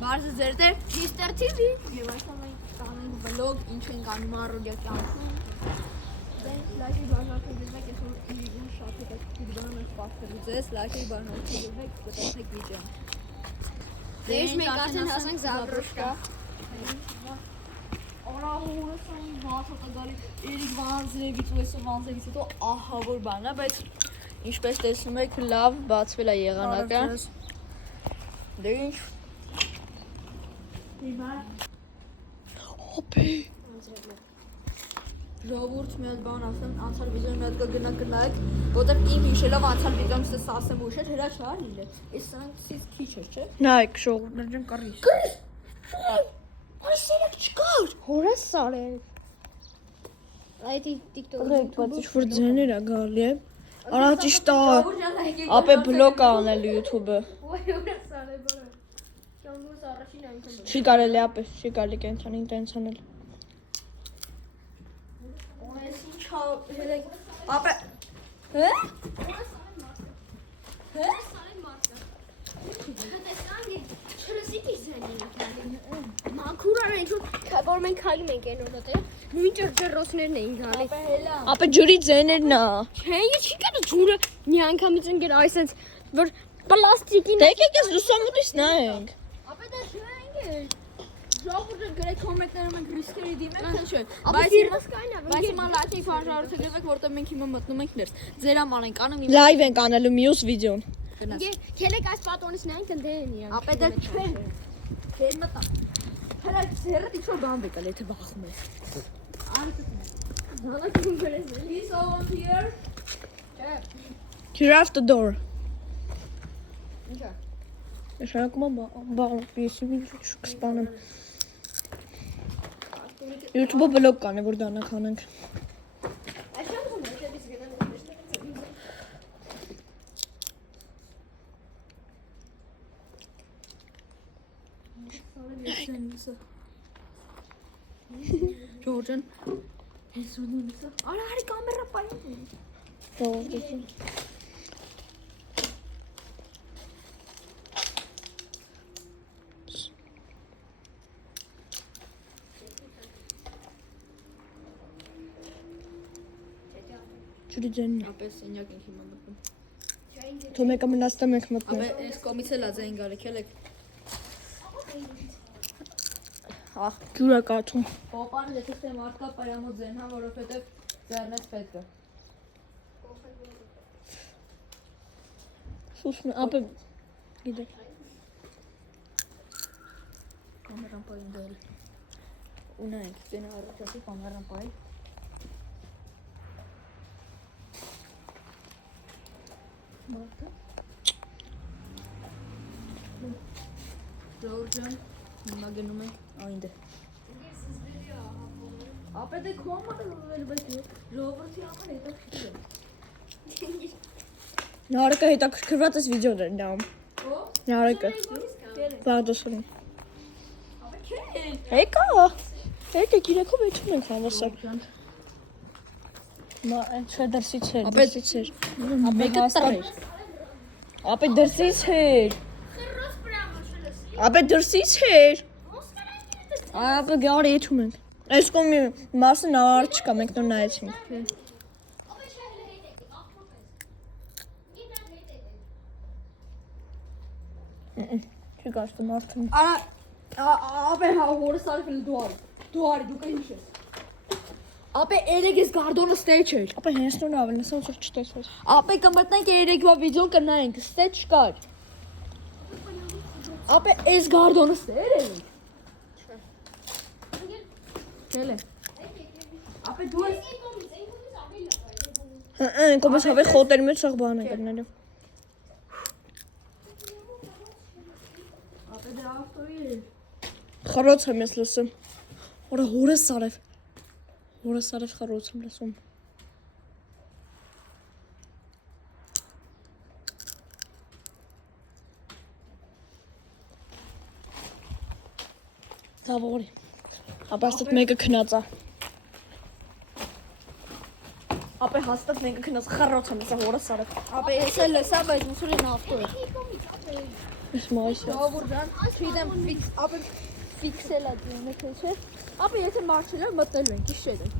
Բարձր ձեր դեր Mr. TV եւ այսօր մենք կանենք վլոգ ինչ ենք անում առօրյա կյանքում։ Դե լայքի բանալથી դրվեք այսօր իմ շատ հետաքրքիր բան է պատմելու ձեզ, լայքի բանալથી դրվեք կտեսնեք վիդեոն։ Դե մենք արդեն հասանք Զաբրոշկա։ Օրահորսան բացը գալի Էրիկ Վանզրևից ու այսօր Վանզրևից հետո ահա որ բան է, բայց ինչպես տեսնում եք լավ բացվել է եղանակը։ Դե ինչ Հոպե Ժողովուրդ մի հատ բան ասեմ, անցյալ վիդեոն մի հատ կգնանք, որտեղ իմ հիշելով անցյալ վիդեոն ստես ասեմ ուշ էր, հերա չար լինել։ Այս սրանցից քիչ էր, չէ՞։ Նայեք ժողովուրդ ջան կռիս։ Այս սերակ չկար։ Հորս սարել։ Այդ TikTok-ը բայց ինչ-որ ձեներ է գալի է։ Արա ճիշտ է։ Ապե բլոկ անել YouTube-ը։ Ոյ հորս սարել բառը։ Ճամբուս առաջին անգամ։ Չի կարելի ապե, չի կարելի կենցանին տենց անել։ Այս ինչ հերեք։ Ապե Հե՞։ Հե՞։ Մաքուրան ենք որ մենք քալի մենք այն օրը նույն ջրոցներն էին գալի Ապե ջուրի ձեներն է։ չէ չի կարա ջուրը մի անգամից ընկեր այսպես որ պլաստիկին Եկեք ես լուսամուտից նայենք։ Ապե դա չենք Ժողովուրդը գրեք կոմենտներում ենք ռիսկերի դիմենք, թե չէ։ բայց իրասկային է Բայց հիմա լայքի բաժանորդը գրեք, որտեղ մենք հիմա մտնում ենք ներս։ Ձեր համար ենք անում իմ Լայվ ենք անելու մյուս վիդեոն։ Քելեք այս պատոնից նայենք ընդդեն իրան Ապե դա չեն։ Ձեր մտա։ Հələ ձերդ ինչ-որ բան բեկալ, եթե բախում ես։ Հալակում գրես Please over here։ Չէ։ Giraffe the door։ Ինչա։ Շարակում բան ես կսպանեմ։ YouTube-ը բլոկ կանի, որ դանակ անենք։ Ժորժան Ես ունենսա Արա հարի կամերա պային Ժողովուրդ Ջուրի ձենն է։ Ապե սենյակ ենք հիմա մտնում Թո մեկը մնացտա մենք մտնում։ Ապե այս կոմից էլ ածային գալեք ելեք Ախ Ջուրա կաթում։ Պոպան եթե թե մարդկա պայամոտ ձեն հա որովհետև ձեռնես պետք է Սուսն ապե գիտեք։ Կամերան պային դել Ունենք ձենը առաջացի կամերան պայի Մարդը Ժորժան հիմա գնում ենք այնդ է Ապե դե քո համար էլ բայց ժողովրդի համար հետաքրքիր է Նարեկը հետաքրքրված էս վիդեոներ նայում։ Ո՞։ Նարեկը։ Վաղդոսում։ Ապե քեն Եկա։ Եկեք իրեքով եթում ենք հավասար։ Մա չէ դրսից էր, դրսից էր։ Ապե կտրեր Ապե դրսից էր։ Ապե դրսից էր։ Ապե գարի եթում ենք։ Այս կոմի մասը նար չկա, մենք նոր նայեցինք։ Չի գաշտը մարդն։ Արա ապե հա հորս արվել դուար դու կինչ ես Ապե երեք ես գարդոնը ստեյ չէր Ապե հենց նոր ավելն ասա ոնց չտեսվեց։ Ապե կմտնենք երեկվա վիդեոն կնայենք ստեյ չկար Ապե այս գարդոնը ստեյ էր Չէ Ապե դու ես Կոմես հավե խոտերի մեջ սաղ բան է կրնելու։ Ապե դրա ավտոյի Խարոց եմ ես լսում։ Որա հորս սարև։ Հորս սարև խարոց եմ լսում։ Թավորի։ Ապա հաստատ մեկը քնած է։ Ապա հաստատ մեկը քնած խարոց եմ լսա հորս սարև։ Ապե ես էլ լսա բայց ուսուրին ավտո է Ես մայիսը։ Ժողովուրդան, չգիտեմ, ապա ֆիքսել է դինը թե չէ։ Ապա եթե մարշելը մտնելու ենք, իշել ենք։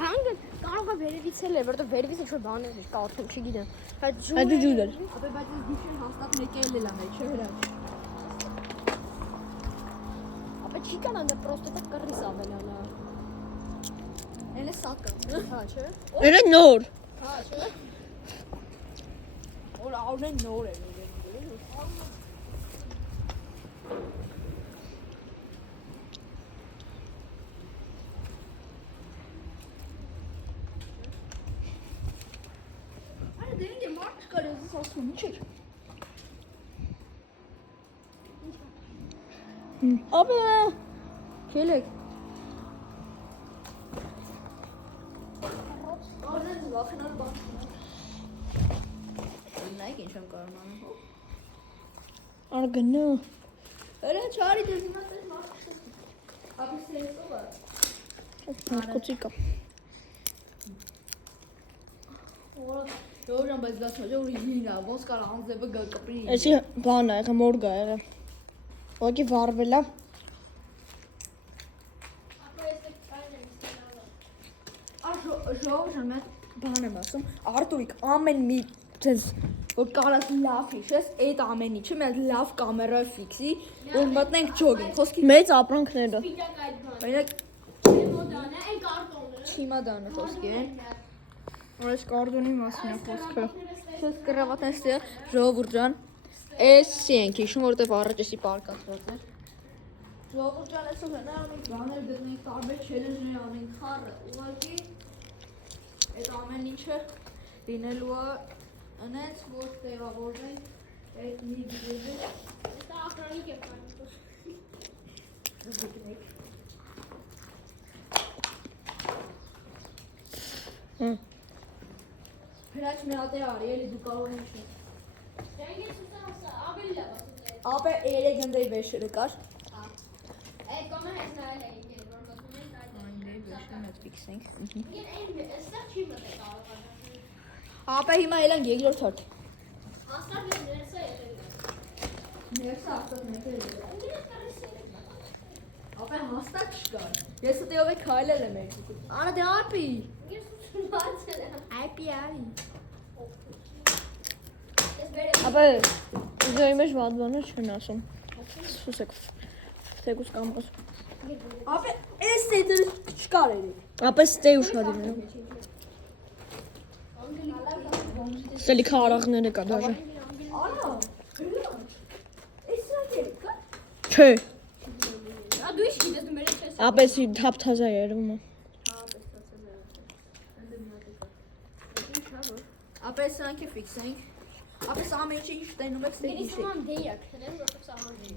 Հանգը կարող է վերևից էլ է, որտեղ վերևից ինչ-որ բաներ էր կարդում, չգիտեմ։ Այդ ջուր էր։ Ապա բայց ես գիշեր հաստատ մեկը էլ լա մեջ, չէ՞ հրաչ։ Ապա չի կանան դա պրոստը так կռիս ավելանա։ Էլի սակա։ Հա, չէ։ Էլի նոր։ Հա, չէ։ Որ աունեն նոր է։ Դե մարդ կար ես ասում, ինչ էր։ Ապա քելեք։ Արնեն վախենալ բան։ Նայեք ինչ եմ կարող անում։ Արգնա։ Հələ չարի դες հիմա տես մարդ։ Ապա սենսով է։ Նարկոտիկա։ Դորան բայց դա չէ որ ինա ոնց կար անձևը կպրի։ Էսի բան է, եղա մորգա եղա։ Ոգի վարվել է։ Ժողովուրդ մեծ բան եմ ասում, Արտուրիկ ամեն մի ցես որ կարաս լավ հիշես, այդ ամեն ինչը մեծ լավ կամերա ֆիքսի, որ մտնենք ջոգինգ, խոսքի Մեծ ապրանքները։ Պիտակ այդ բան։ օրինակ Մոդանը, այն կարտոնը։ չիմադանը խոսքի է։ Որ այս կարդոնի մասին է խոսքը։ Չես կրավատես տեղ ժողովուրդ ջան, էսի ենք հիշում, որտեվ առաջ էսի պարկացված էր։ Ժողովուրդ ջան, այսօր հնարավոր բաներ դնենք, տարբեր չելենջներ անենք, խառը, ուղղակի այդ ամեն ինչը լինելու է անենց, որ տեղավորվենք այդ մի վիդեոյի Դա ակրանիկ է բան։ Հրաչ մի հատ է արի, էլի դու կարող ես ինչ։ Դա ես ուզում ավելի լավ ասում։ Ապա էլեգանդայի վեշերը կար։ Այդ կոմը հետ նայել է ինքեր, որ մտնում են այդ։ Այնտեղ վեշերը մեծ ֆիքսենք։ Ինքեր այն էստեղ չի մտել կարող է։ Ապա հիմա ելանք երկրորդ հարթ։ Հաստատ ես ներսա եղել եմ։ Ներսը արդեն մեծ է։ Ինքեր կարես է։ Ապա հաստատ չկար։ Ես դեով է քայլել եմ երկու։ Արա դե ապի։ Ես բացել եմ։ Ապի արի։ Ես բերեմ։ Ապա ուզեի մեջ վատ բաներ չեն ասում։ Սուսեք։ Թեկուս կամոս։ Ապա էս դե չկար էլի։ Ապա ստե ուշադին։ Սելիքա արաղները կա դաժե։ Արա։ Էս ռակել կա։ Չէ։ Ա դու ինչ գիտես դու մեր չես։ Ապա էսի թափթազա երևում է։ Ապա էս անկե ֆիքսենք։ Ապա սա ամեն ինչը ինչ տենում եք ստե Ես գիշեր։ ման դեյակ, հենց որ սահմանի։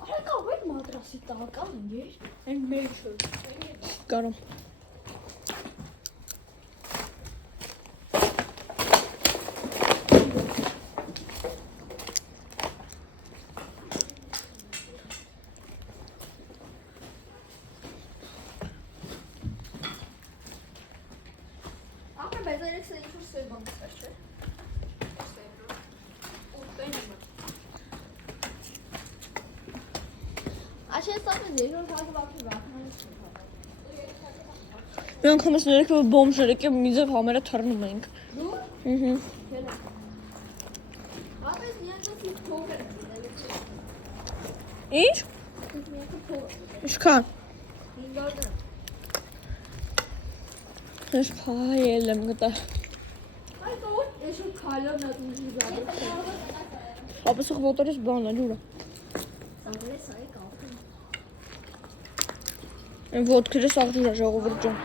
Արա կա այդ մատրասի տական ինգեր։ Այն մեջը։ Կարամ։ Ապա բայց այս ինչ-որ սեր բան կար, չէ՞։ Աչես ասես երկրորդ հարկը բախի վախնալիս։ Մենք համես ներքո բոմժեր եկե միզով համերը թռնում ենք։ Դու։ Ահա։ Ապա միանցի փոքր։ Ինչ։ Ինչքան։ 500 Ես փայել եմ գտա։ Այ կոչ, ես ու քալով նա դու զգալու։ Ապա սխ ոտորից բան է ջուրա։ Սաղլես այ կապի։ Այն ոտքերը սաղ ջուրա ժողովուրդ ջան։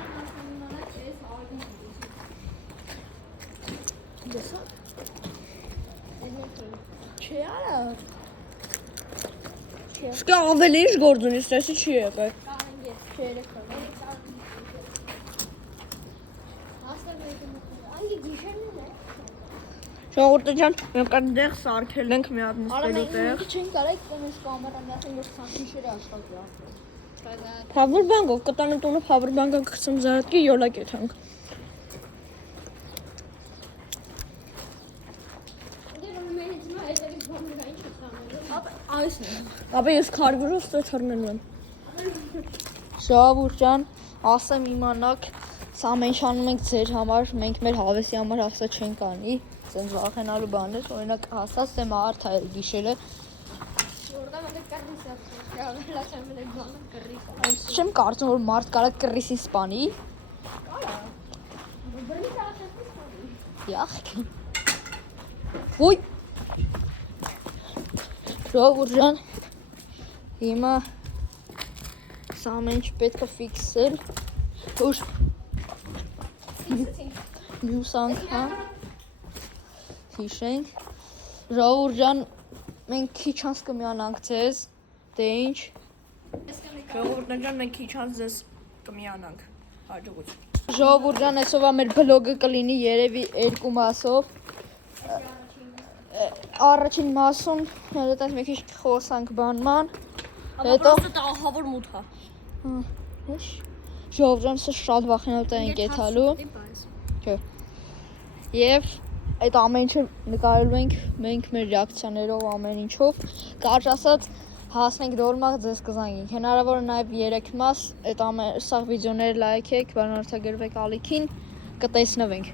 Դեսա։ Չէ արա։ Սկա ավելի ինչ գործ ունի, ստեսի չի եղել։ Չէ եկա։ Հաստատ վերջում։ Անգի գիշերն է։ Ժողովուրդ ջան, մենք այնտեղ սարքել ենք մի հատ Արա նստելու մենք տեղ։ ինքը չենք կարա կոմես կամերան ասեն որ սանքիշերը աշխատի։ Փավոր բանկով կտանը տունը փավոր բանկը կցում զարատկի յոլա կեթանք։ Ինքեր որ մեր հետ հիմա հետևից բան գային։ Ապա ես քարվրով ստե թռնելու եմ։ Ժողովուրդ ջան, ասեմ իմանաք, սա մենք անում ենք ձեր համար, մենք մեր հավեսի համար ասա չենք անի, ցենց վախենալու բան է, օրինակ ասած թե մարդ է գիշերը, Որտեղ մտը կռիս է։ Լաչան մենակ բանը կռիս է։ այս չեմ կարծում որ մարդ կարա կռիսի սպանի։ Բռնի ասեցի։ Յախք։ Ոյ։ Ժողովուրդ ջան, հիմա սա մենք պետք է ֆիքսել։ Ուշ մյուս անգամ հիշենք։ Ժողովուրդ ջան, մենք քիչ անց կմիանանք ձեզ, դե ինչ։ Ժողովուրդ ջան, մենք քիչ անց ձեզ կմիանանք։ Հաջողություն։ Ժողովուրդ ջան, այսօրվա մեր բլոգը կլինի երևի երկու մասով։ Առաջին մասում հետո մի քիչ խոսանք բանման, հետո տաղահավոր մութ է։ Ինչ։ Ժողովուրդ ջան, սա շատ վախենալու տեղ ենք եթալու։ Չէ։ Եվ այդ ամեն ինչը նկարելու ենք մենք մեր ռեակցիաներով ամեն ինչով։ Կարճ ասած հասնենք դոլմա ձեզ կզանգենք։ Հնարավոր է նաև 3 մաս այդ ամեն սա վիդեոները լայքեք, բանորդագրվեք ալիքին, կտեսնվենք։